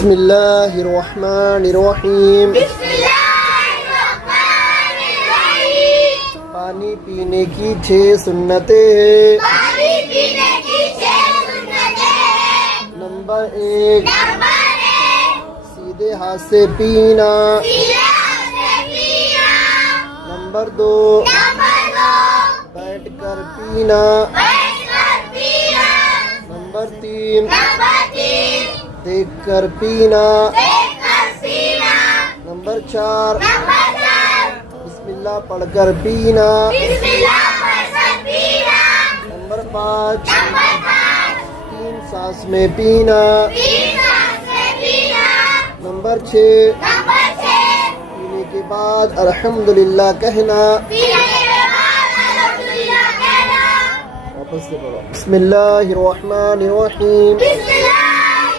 بسم اللہ الرحمن الرحیم پانی پینے کی 6 سنتیں ہیں۔ نمبر 1 سیدھے ہاتھ سے پینا۔ نمبر 2 بیٹھ کر پینا۔ نمبر 3 دیکھ کر پینا۔ نمبر 4 بسم اللہ پڑھ کر پینا۔ نمبر 5 3 سانس میں پینا۔ نمبر 6 پینے کے بعد الحمدللہ کہنا۔ واپس سے پڑھو۔ بسم اللہ الرحمن الرحیم